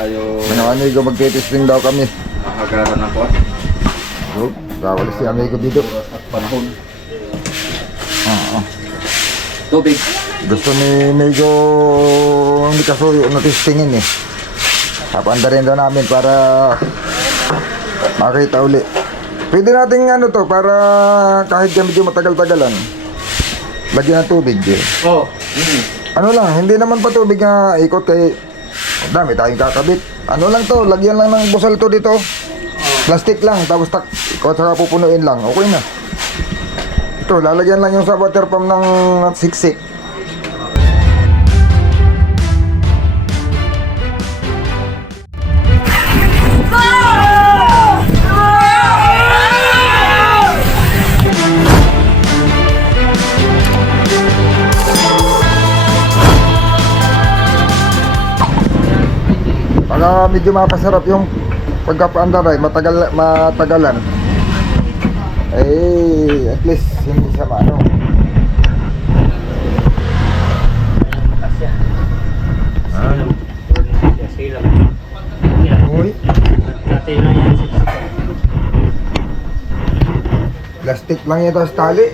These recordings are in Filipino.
tayo Mga amigo, magtitesting daw kami. makagaran na po. So, kawalis si amigo dito. At panahon. Ah. Tubig. Gusto ni amigo hindi kasuyo na testingin eh. Papanda rin daw namin para makita uli. Pwede natin ano to para kahit medyo matagal-tagalan. Lagyan ng tubig eh. Oh. Ano lang, hindi naman pa tubig na ikot kay dami tayong kakabit. Ano lang to, lagyan lang ng busal to dito. Plastic lang, tapos ikot saka pupunuin lang. Okay na. Ito, lalagyan lang yung sa water pump ng siksik. Para medyo mapasarap yung pagkapaandar ay matagalan. Eh, at least hindi siya maano. Uy, plastic lang ito sa tali.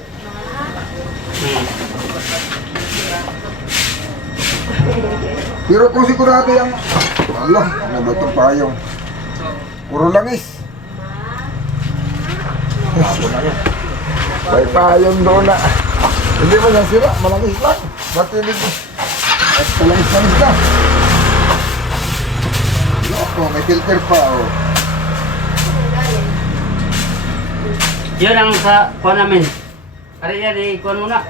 Pero kung sigurado yung Allah, ano ba itong payong? Puro langis. May payong doon na. Hindi mo yan sira, malangis lang. Ba't hindi mo? At malangis-langis na. Loko, may filter pa oh. Yun ang sa kuwan namin. Ari yan, ikuan muna.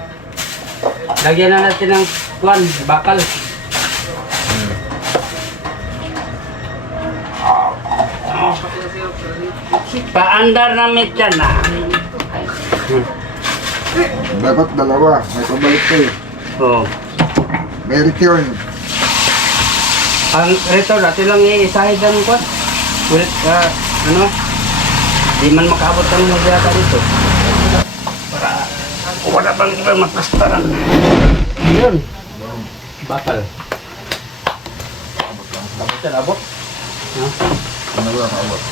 Lagyan na natin ng kuwan, bakal. Paandar na met yan na. Dapat dalawa, may pabalik kayo. Oo. May return. Ang return, natin lang i-sahid ang kuwan. Ulit, ano? Di man makaabot ang magyata dito. Para wala bang iba maplastaran. Yun. Bakal. Abot yan, abot. Ha? Ano ba ang awat?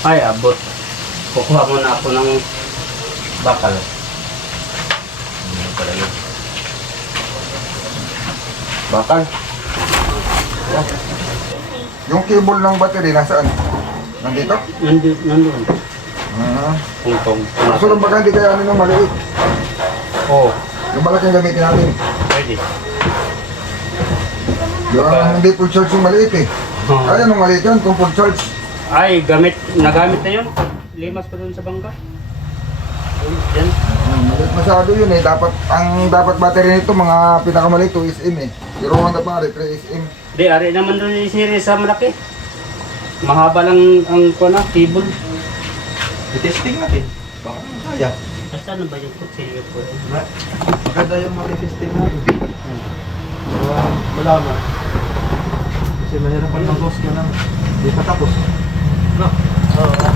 Ay, abot. Kukuha muna ako ng bakal. Bakal. Yung cable ng battery nasaan? Nandito? Nandun. Tungtong. Gusto lang baka hindi kaya ano ng maliit. Oo. Yung malaking gamitin natin. Pwede. Yung hindi full charge yung maliit eh. Kaya nung maliit yan kung full charge. Ay, nagamit na yun. Limas pa dun sa bangka. Yan. Maliit masyado yun eh. Dapat battery nito mga pinakamaliit 2 SM eh. Pero hanggang pare 3 SM. Di, ari naman dun yung series sa malaki. Mahaba lang ang kuna, cable. I-testing natin. Baka kaya. Basta ano ba yung kutsilyo po? Maganda yung mag-testing natin. Wala mo. Kasi mahirapan ng boss ka lang. Hindi pa tapos. No? Oo.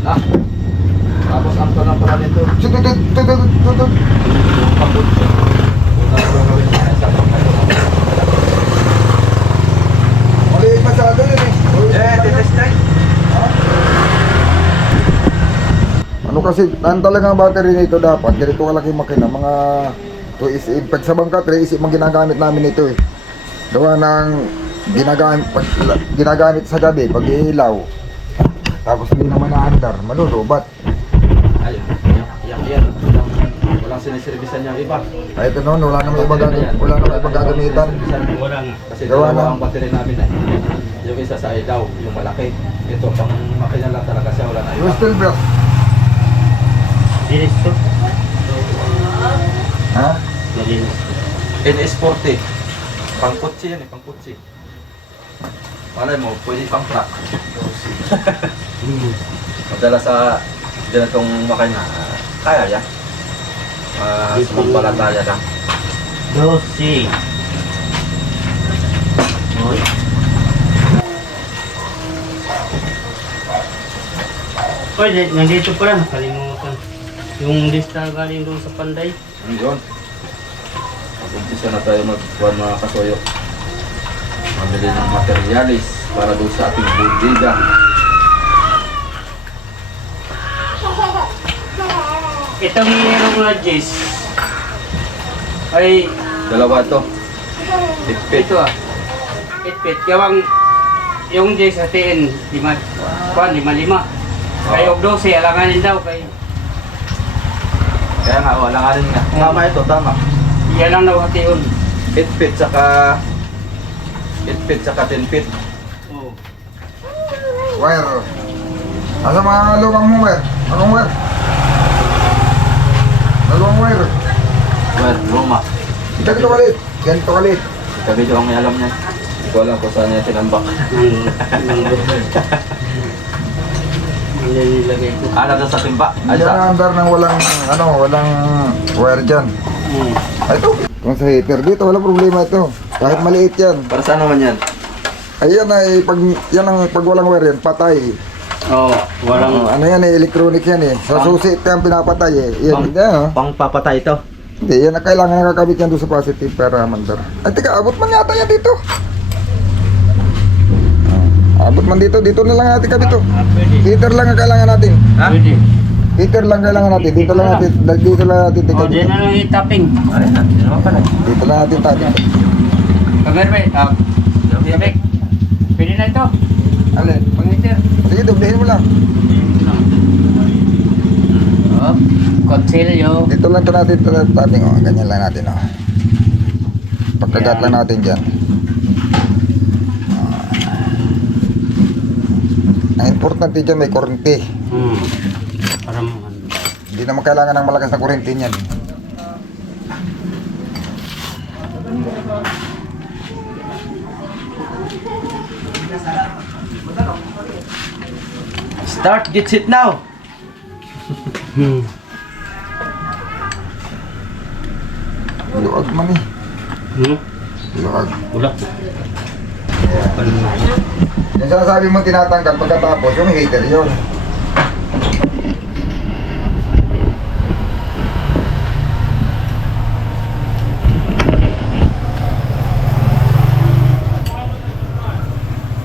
Na. Tapos ang to na pala nito. Tutut. Kaput. Maliit masyado yun eh. Test drive. Ano kasi, ang talagang battery nito dapat, ganito kalaki makina, mga 2 SM. Pag sa bangka, 3 SM ang ginagamit namin ito eh. Gawa ng ginagamit sa gabi, pag ilaw. Tapos hindi naman naandar, malulubat. Ayun. Yan. Walang siniservisan niyang iba. Ay ito noon, wala namang ibang gagamitan. Wala nga. Kasi Gawa dalawa ng- ang battery namin eh. Yung isa sa ilaw, yung malaki. Ito, pang makina lang talaga siya, wala na Yung iba. steel brass. Dinis to. Ha? Malinis. NS40. Pang kutsi yan eh, pang kutsi. Malay mo, pwede pang truck. Madala sa ganitong makina, kaya yan. Sumampalataya lang. Dosi. Oy. Oy, nandito pala. Nakalimutan. Yung lista galing doon sa Panday. Yun. Mag-umpisa na tayo magkuhan mga kasoyo. Mamili ng materialis para doon sa ating bodega. Itong merong na Jess ay Dalawa to. Tipit. ito Itpit. Gawang yung Jess hatiin 5-5. Kayo 12 alanganin daw kay Kaya nga, wala nga rin nga. Tama ito, tama. iyan lang daw hation. 8 feet saka 8 feet saka 10 feet. Oh. Wire. Asa mga lumang mong wire? Anong wire? Dalawang wire. Well, Roma. Ganito kalit. Ganito kalit. Kabidyo ang may alam niyan. Hindi ko alam kung saan niya tinambak. Hindi nilagay ko. Alam na sa timba. Ay, Yan sa... ang andar ng walang wire dyan. Ay, ito. Kung sa heater dito, wala problema ito. Kahit maliit yan. Para saan naman yan? Ayan ay, pag walang wire yan, patay. Oh, walang Ano yan eh, electronic yan eh. Sa susi ito yung pinapatay eh. Yan, hindi ah. Pang papatay ito. Hindi, yan ang kailangan nakakabit yan doon sa positive para mandar. Ay, teka, abot man yata yan dito. Abot man dito, dito na lang natin kabit to. pwede. Heater lang ang kailangan natin. Ha? Pwede. Heater lang kailangan natin. Dito lang natin, dito lang natin Oh, tika diyan dito. na lang itaping. Ay, hindi naman pala. Dito lang natin tabi. Kamerbe, Yabek. Pwede na ito. Alin? Pang-heater. Sige, doblehin mo lang. Oh, konsilyo. Dito lang ito natin tabi. Oh, ganyan lang natin oh. Pagkagat lang natin dyan. Ang importante dyan may kurente. Para mo ano. Hindi naman kailangan ng malakas na kurente niyan. Start, get it now. Luwag man eh. Luwag. Wala. Yung sinasabi mo tinatanggal pagkatapos, yung heater yun.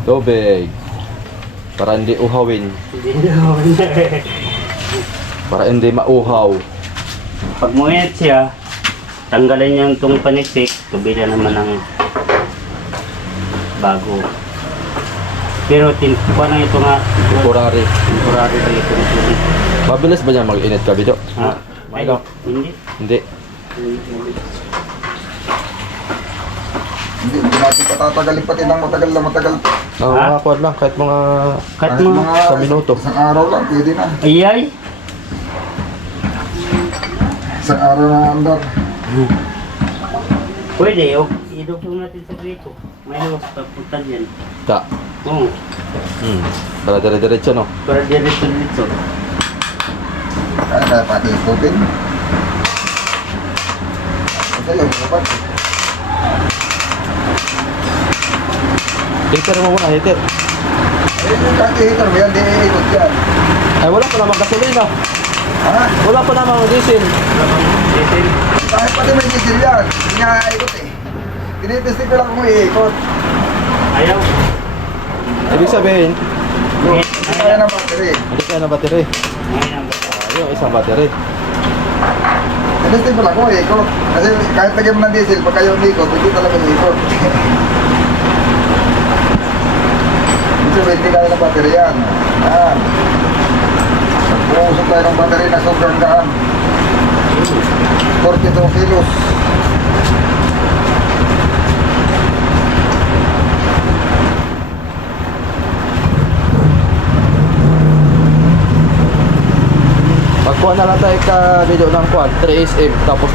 Tubig. Para hindi uhawin. Para hindi mauhaw. Pag muinit siya, tanggalin niya itong paniksik, kabila naman ng bago. Pero kuha na ito nga, Temporary. temporary lang ito. Mabilis ba niya mag-init kabidyo? Ha? Ay, Ano? hindi. Hindi. Hindi natin patatagalin pati ng matagal. Mga kuwan lang, kahit mga... Kahit mga, Sa minuto. Isang araw lang, pwede na. ayay. Isang araw na andar. Pwede, idugtong natin sa dito. May luwas papunta yan. Ta. Oo, Para dire-diretso, no? para diretso. Kaya pati ikutin. Ito yung dapat. Heater mo muna, heater. Eh, yung kaki heater mo yan, di ikot yan. Ay, wala pa namang gasolina. Ha? Wala pa namang diesel. Kahit pati may diesel yan, hindi nga ikot eh. Tinitesting ko lang kung iikot. Ayaw. Ibig sabihin, Hindi kaya ng battery. hindi kaya na battery. Yung isang battery. Tinitesting ko lang kung iikot. Kasi kahit lagyan mo ng diesel, pag kayo umikot, hindi talaga iikot. Hindi kaya ng battery yan. Yan. Pumusok tayo ng battery na sobrang gaan. 42 kilos. Magkuha na lang tayo ka video ng kuwan, 3SM, tapos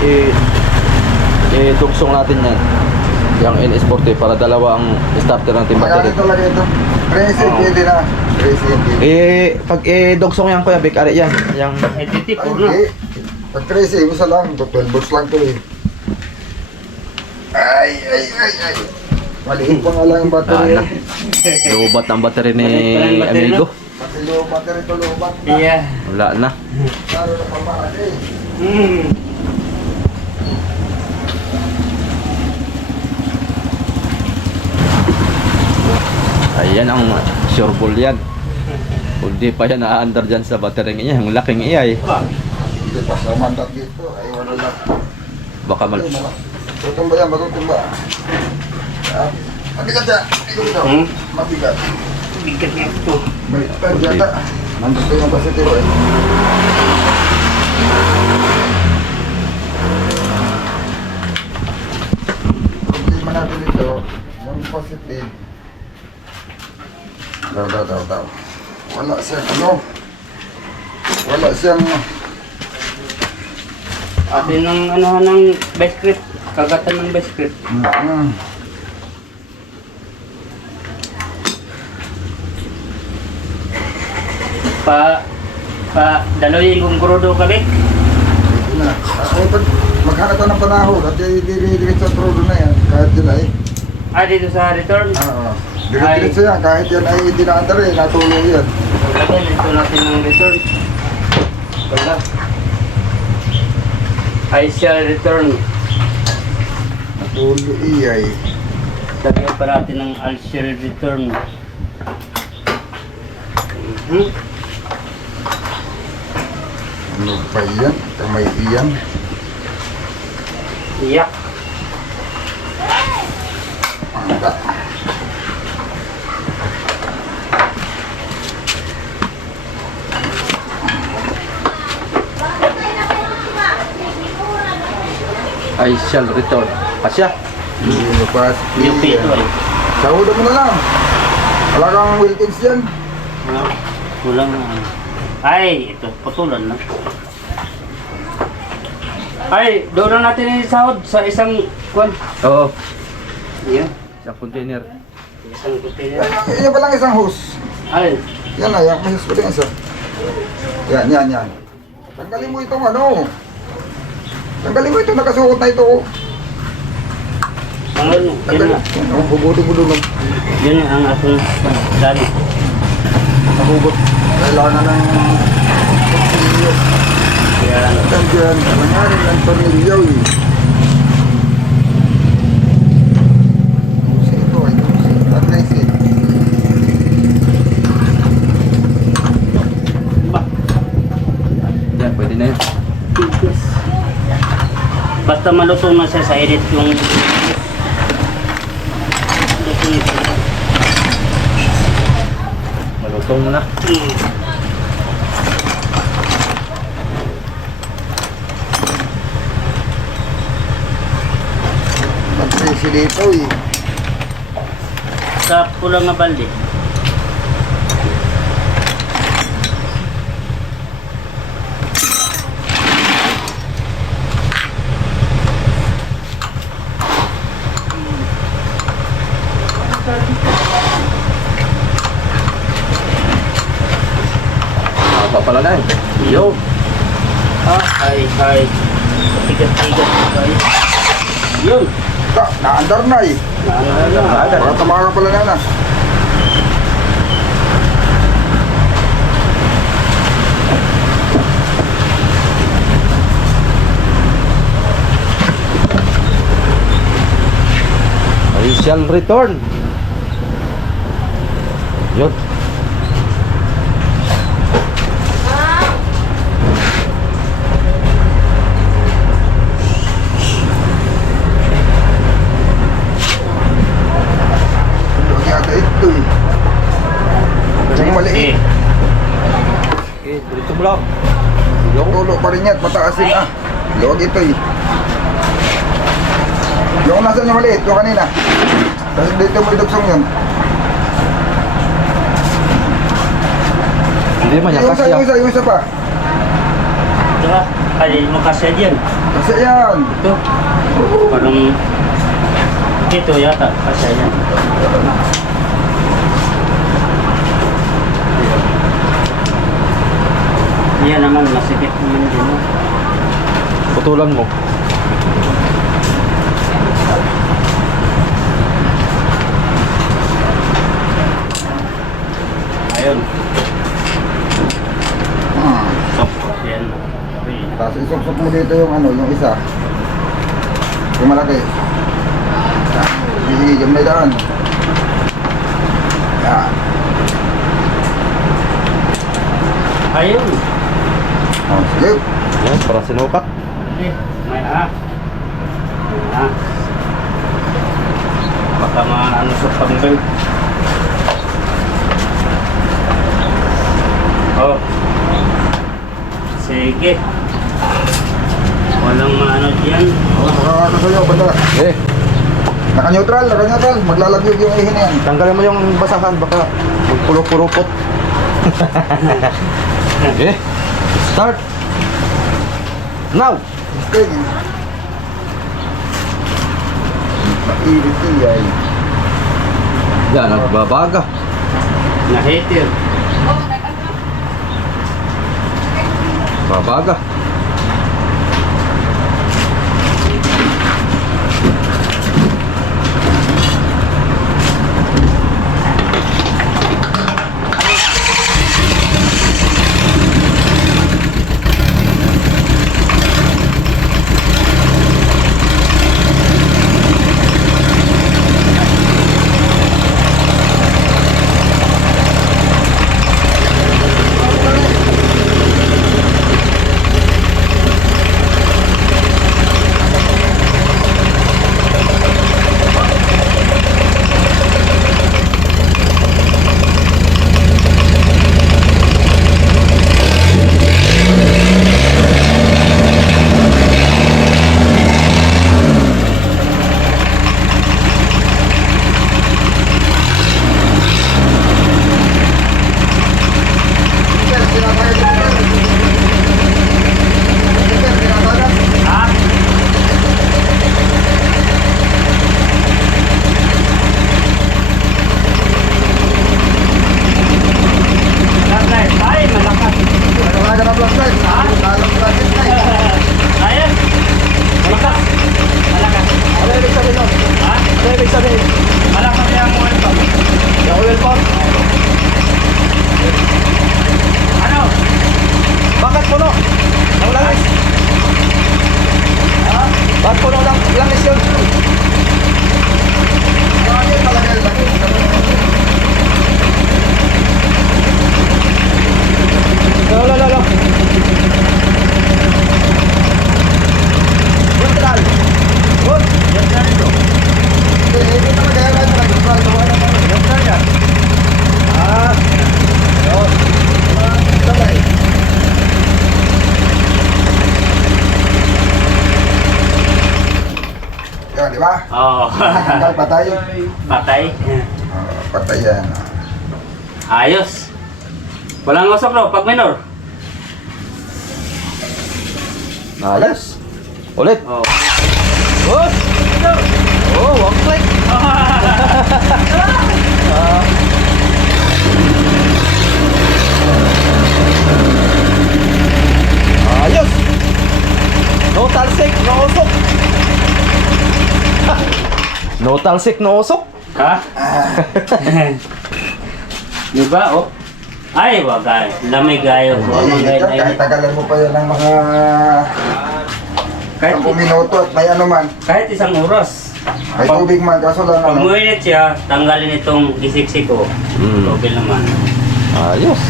i-dugsong natin yan. Yung NS40 para dalawa ang starter ng team battery. Magkano talaga ito? 3 pwede na. 3 Pag i-dugsong yan kuya, Vic, ari yan. Yung Titipur na. Hindi. Pag 3 isa lang. 12 volts lang ito eh. Ay. Maliit pa nga lang yung battery. lobat ang battery ni Maliit pa lang battery, Amigo. no? Pati lubat na rito, lubat na. Iya. Wala na. Lalo na pamahan eh. Hmm. Ayan ang sure ball yan. Kung di pa yan na-under dyan sa battery niya, ang laking iyay. Hindi pa sa mandat dito. Ay, wala lang. Baka mal... Tutumba yan, matutumba. Mabigat yan. Ikaw dito. Hmm? Mabigat. Bigat ito. Baliktad yata. Nandito yung pasitiro eh. Problema natin ito, yung positive. Daw. Wala siyang ano. Wala siyang... Atin ng ano ng biscuit. Kagatan ng biscuit. Daloyin kong grudo kabik. Ito na. Ay, pag maghanap ka ng panahon at diretso sa trodo na yan, kahit yun ay... Dito sa return. Oo. Diretso yan, kahit yan ay dinaandar eh, natulong yan. Again, ito natin ng return. Wala. I shall return. Natulong iyay. Lagyan pa natin ng I shall return. Ano pa yan? Kamay iyan. Iyak. Anda. I shall return. Pasya. Ano pa? Yung pito eh. Sahudo mo na lang. Wala kang Wilkins yan. Kulang na. Ay, ito, putulan na. Ay, doon na natin isahod sa isang kwan. Oo. Yan. Sa container. Isang container. Yan pa lang isang hose. Ay, Yan na, yan. May hose pa din isa. Yan. Tanggalin mo itong ano. Tanggalin mo ito, nakasuot na ito. ang ano, yun Tanggalin. na. Oh, hugutin mo. Yun na ang aking dali. Nahugot. Kailangan ng tornilyo. Kaya, Nandiyan, nangyari ng tornilyo eh. Kasi ito ay atlas eh. ba? Yan, pwede na yan. Basta malutong na siya sa edit yung Malutong na. Atlas dito eh. sa pulang nga balde. Apa pala na eh. Yo. Ay. Tigat-tigat. Ay. Yun. Naandar na eh. Baka tamakan pala na. I shall return. Yun. Huwag yata ito eh. Yung maliit. Okay, dito mo lang. Yo. Tulo pa rin yan, pataasin ah. Luwag ito eh. Yung nasa yung maliit, yung kanina. Tapos dito mo idugsong yun. Hindi man yan. Yung isa pa. Diba? Ay, makasya dyan. Kasi yan. Ito. Parang dito yata. Kasya yan. Yan naman, masikip naman din. Putulan mo. Ayun. Tapos isuksok mo dito yung ano, yung isa. Yung malaki. Sige, dyan may daan. Yan. Ayun. Oh, sige. Yan, parang sinukat. Okay. May ha. Ha. Baka maano sa panggal. Oh. Sige. Walang maano dyan. Makakaka sa'yo, banda. Eh, Naka-neutral. Maglalagyog yung ihin na yan. tanggalin mo yung basahan, baka magpulok-pulupot. Okay, start. Now. Okay. Mainit yan. Yan, nagbabaga. Nahitir. Babaga. Ha? Flashlight. Ay, malakas. Nalaga na flashlight. Lalang flashlight na eh. Ayun. Malakas. Malakas. Ano ibig sabihin nun? Ha? Ano ibig sabihin? Malakas yung oil pump. Yung oil pump? Ano? Bakit puno? Ang langis? Ha? Bakit puno lang? Langis yun? Ano talaga yung laki? Lalo. Neutral. Good. Neutral ito. Hindi talaga yan. Neutral. Neutral yan. Ah. Yun. Sabay. Yan, di ba? Oo. Tanggal patay. Patay. Patay yan. Ayos. Walang usok no, pag minor. Ayos. Ulit. Oh. Good. Oh, one click. Ayos. No talsik, no usok. No talsik, no usok. Ha? Diba, oh? Ay, wag ay. Lamig ayo ko. Kahit tagalan mo pa yan ng mga Kahit, 10 minuto at may ano man. kahit isang oras. May tubig man, kaso lang Pag ano. muinit siya, tanggalin itong isiksik ko. Okay naman. Ayos.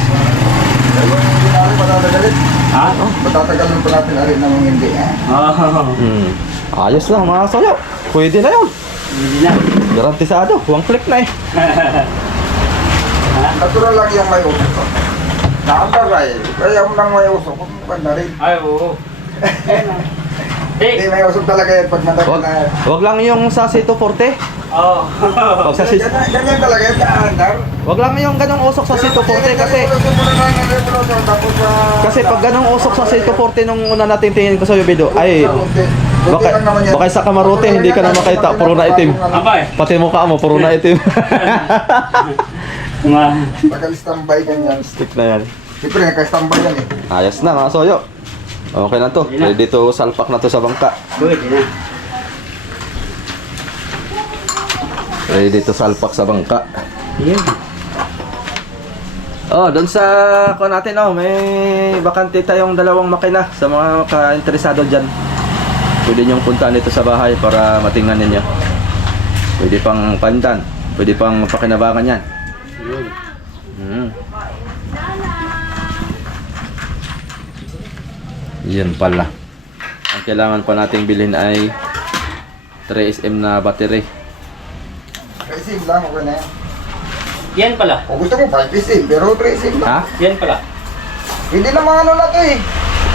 Ayun, hindi namin patatagalin. Ha? Patatagalin pa natin alin namang hindi. Oh. Ayos lang mga sayo. Pwede na yun. Hindi na. Garantisado. One click na eh. Natural lang yung may usok. Nakabaray. Kaya mo lang may usok. Kung na rin. Ay, oo. Hindi, Eh, may usok talaga yan pag matagal Wag, na. wag lang yung sa Sito Forte. oh. Wag sa sis. Ganyan talaga yan, kaandar. Wag lang yung ganong usok sa Sito Forte kasi pag ganong usok sa Sito Forte nung una natin tingin ko sa video ay baka sa Kamarote hindi ka na makita, puro na itim. Abay. Pati mukha mo puro na itim. Tagal standby ganyan. Stick na yan. Siyempre, naka-standby yan eh. Ayos na mga soyo. Okay na to. Ready to salpak na to sa bangka. Pwede na. Ready to salpak sa bangka. Yan. Oh, doon sa kuha natin, oh, may bakante tayong dalawang makina sa mga ka-interesado dyan. Pwede niyong puntahan dito sa bahay para matingnan ninyo. Pwede pang pandan, pwede pang pakinabangan yan. Yan pala. Ang kailangan pa nating bilhin ay 3SM na battery. 3 lang, okay na yan. Yan pala. Kung gusto mo, 5 pero 3 lang. Ha? Yan pala. Hindi naman ano na to eh.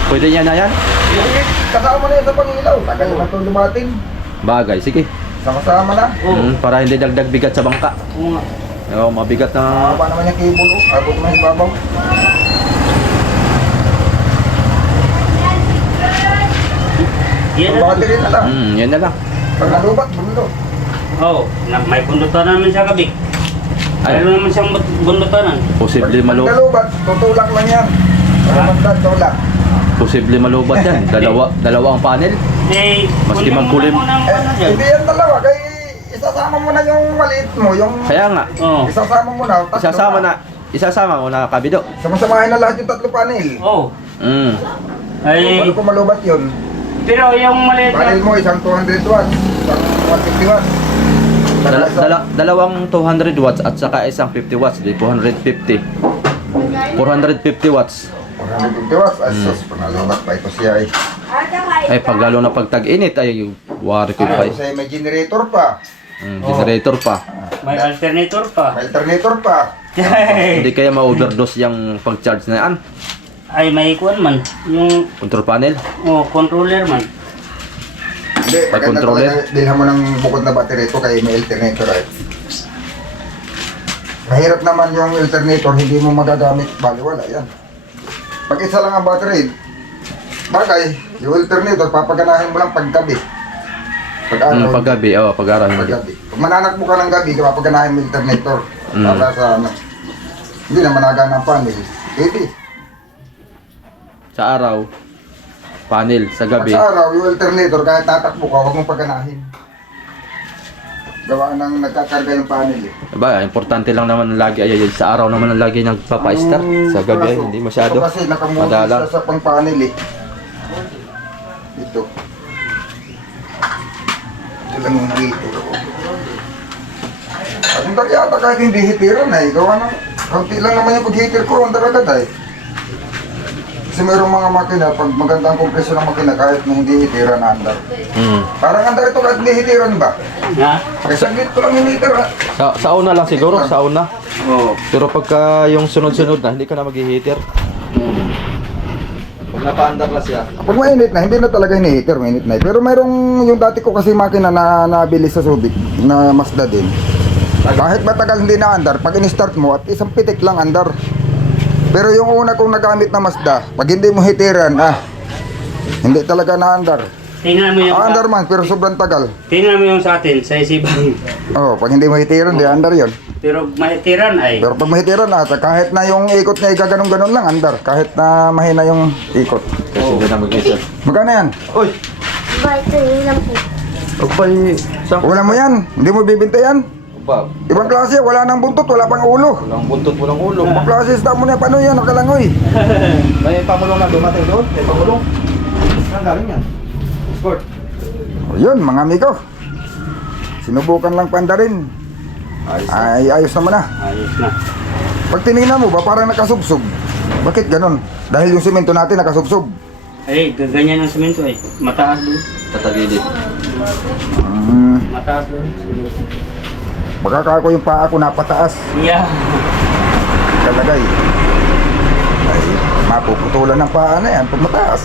Pwede yan na yan? Kasama na yan sa pangilaw. Tagal na ito lumating. Bagay, sige. Sama-sama na. Para hindi dagdag bigat sa bangka. Oo nga. Oh, mabigat na. Haba naman yung cable oh. Abot na yung babaw. Yan Ang na. battery na lang. Yan na lang. Pag nalubat, bundo. Oo. May bundutan naman siya gabi. Ay. Mayroon naman siyang bundutan. Posible Pag nalubat, tutulak lang yan. Pag tulak. Posible malubat yan. Dalawa ang panel. Eh, Maski kunin mo magkulim. muna ang ano dyan. Hindi yan dalawa. Kaya isasama mo na yung maliit mo. Yung Kaya nga, Oo. isasama mo na. tatlo isasama mo na kabido. Sama-samahin na lahat yung tatlo panel. Oo. Ay, Paano kung malubat yun? pero yung maliit Panel na... mo, isang 200 watts. Isang 150 watts. Dalawang 200 watts at saka isang 50 watts. Di 450. 450 watts. 450 watts. Asos, panalubat pa ito siya eh. Ay, pag lalo na pag tag-init, ay wari ko pa. Kasi may generator pa. Generator pa. May alternator pa. May alternator pa. Hindi kaya ma-overdose yung pag-charge na yan. Ay, may kuwan man. Yung Control panel. controller man. Hindi, Pag maganda controller? talaga. Bilhan mo ng bukod na battery ito kaya may alternator eh. Mahirap naman yung alternator, hindi mo magagamit. Baliwala yan. Pag isa lang ang battery, bagay, yung alternator, papaganahin mo lang paggabi. Pag araw, Paggabi, pag-araw hindi. paggabi. Pag mananakbo ka ng gabi, papaganahin mo yung alternator. Para sa ano. Hindi naman nagana ang panel. Pwede. Sa araw, panel. Sa Pag gabi, sa araw, yung alternator, kahit tatakbo ka, huwag mong paganahin. Gawa ng nagkakarga yung panel eh. ba, importante lang naman lagi, sa araw naman ang lagi nagpapa-start. Sa gabi ay hindi masyado. Ito kasi nakamuli Madalang. sa pang panel eh. Ito. Ito lang yung heater ko. At hindi yata kahit hindi hitiran eh. Gawa ng, kaunti lang naman yung pag-heater ko, ang agad eh. Kasi mayroong mga makina, pag maganda ang kompresyon ng makina, kahit na hindi hitiran andar. Parang andar ito kahit hindi hitiran ba? Ha? Kasi saglit ko lang yung heater ha. Sa una lang siguro, sa una. Oo. Pero pagka yung sunod-sunod na, hindi ka na mag-heater. Pag napa-under lang siya. Pag mainit na, hindi na talaga ini-heater, mainit na. Pero mayroong yung dati ko kasi makina na nabili sa Subic, na Mazda din. Kahit matagal hindi na andar, pag in-start mo, at isang pitik lang andar. Pero yung una kong nagamit na Mazda, pag hindi mo hitiran, hindi talaga na andar. Tingnan mo yung... Andar man, pero sobrang tagal. Tingnan mo yung sa atin, sa isibang. Oh, pag hindi mo hitiran, di andar yon. Pero mahitiran ay... Pero pag mahitiran na, kahit na yung ikot niya ikaganon-ganon lang, andar. Kahit na mahina yung ikot. Kasi hindi na mag-heater. Magkano yan? Uy! Ba, ito yun lang po. Pagpay... Wala mo yan, hindi mo bibinta yan. Ba, Ibang klase, wala nang buntot, wala pang ulo. walang buntot, walang ulo. Ibang klase, stop mo na paano yan, nakalangoy. May pamulong na dumating doon. May pamulong. Saan galing yan? Sport. O yun, mga amigo. Sinubukan lang panda rin. Ay, ayos naman na. Ayos na. Pag tinignan mo ba, parang nakasubsob. Bakit ganon? Dahil yung simento natin nakasubsob. Ay, ganyan ang semento ay. Mataas doon. Tatagilid. Mataas doon. Baka kako yung paa ko napataas. Yeah. Kalagay. Ay, mapuputulan ng paa na yan pag mataas.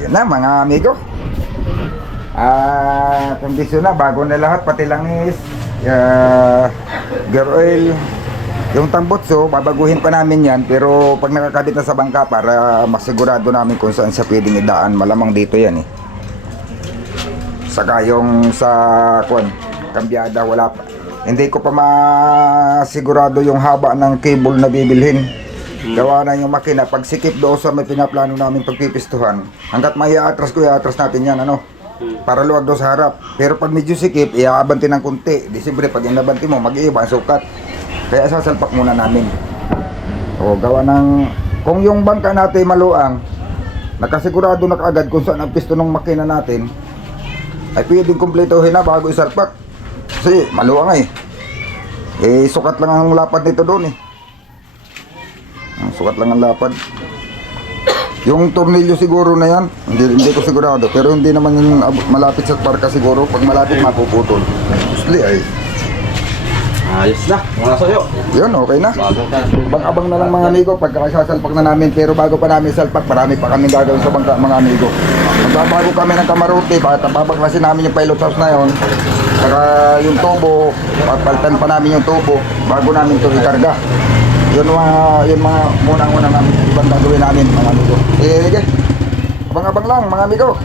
Yan na mga amigo. Kondisyon na, bago na lahat, pati langis, gear oil, yung tambutso, babaguhin pa namin yan, pero pag nakakabit na sa bangka para masigurado namin kung saan siya pwedeng idaan, malamang dito yan eh. Saka yung sa kambyada, wala pa. Hindi ko pa masigurado yung haba ng cable na bibilhin. Gawa na yung makina, pag sikip doon sa may pinaplano namin pagpipistuhan, hanggat may i-atras ko, i-atras natin yan, ano? para luwag daw sa harap. Pero pag medyo sikip, iaabante ng kunti. Di siyempre, pag inabante mo, mag-iiba ang sukat. Kaya sasalpak muna namin. O, gawa ng... Kung yung bangka natin maluang, nakasigurado na kaagad kung saan ang pisto ng makina natin, ay pwedeng kumpletuhin na bago isalpak. Kasi maluwang eh. Sukat lang ang lapad nito doon eh. Sukat lang ang lapad. Yung tornilyo siguro na yan, hindi ko sigurado. Pero hindi naman yung malapit sa parka siguro. Pag malapit, mapuputol. Mostly ay. Ayos na, mga soyo. Yun, okay na. Abang-abang na lang mga amigo pagka sasalpak na namin. Pero bago pa namin salpak, marami pa kami gagawin sa bangka mga amigo. Magbabago kami ng kamarote, babaklasin namin yung pilot house na yun. Saka yung tubo, papalitan pa namin yung tubo bago namin ito ikarga. Yun mga munang namin ibang gagawin namin mga amigo. Sige, abang-abang lang mga amigo.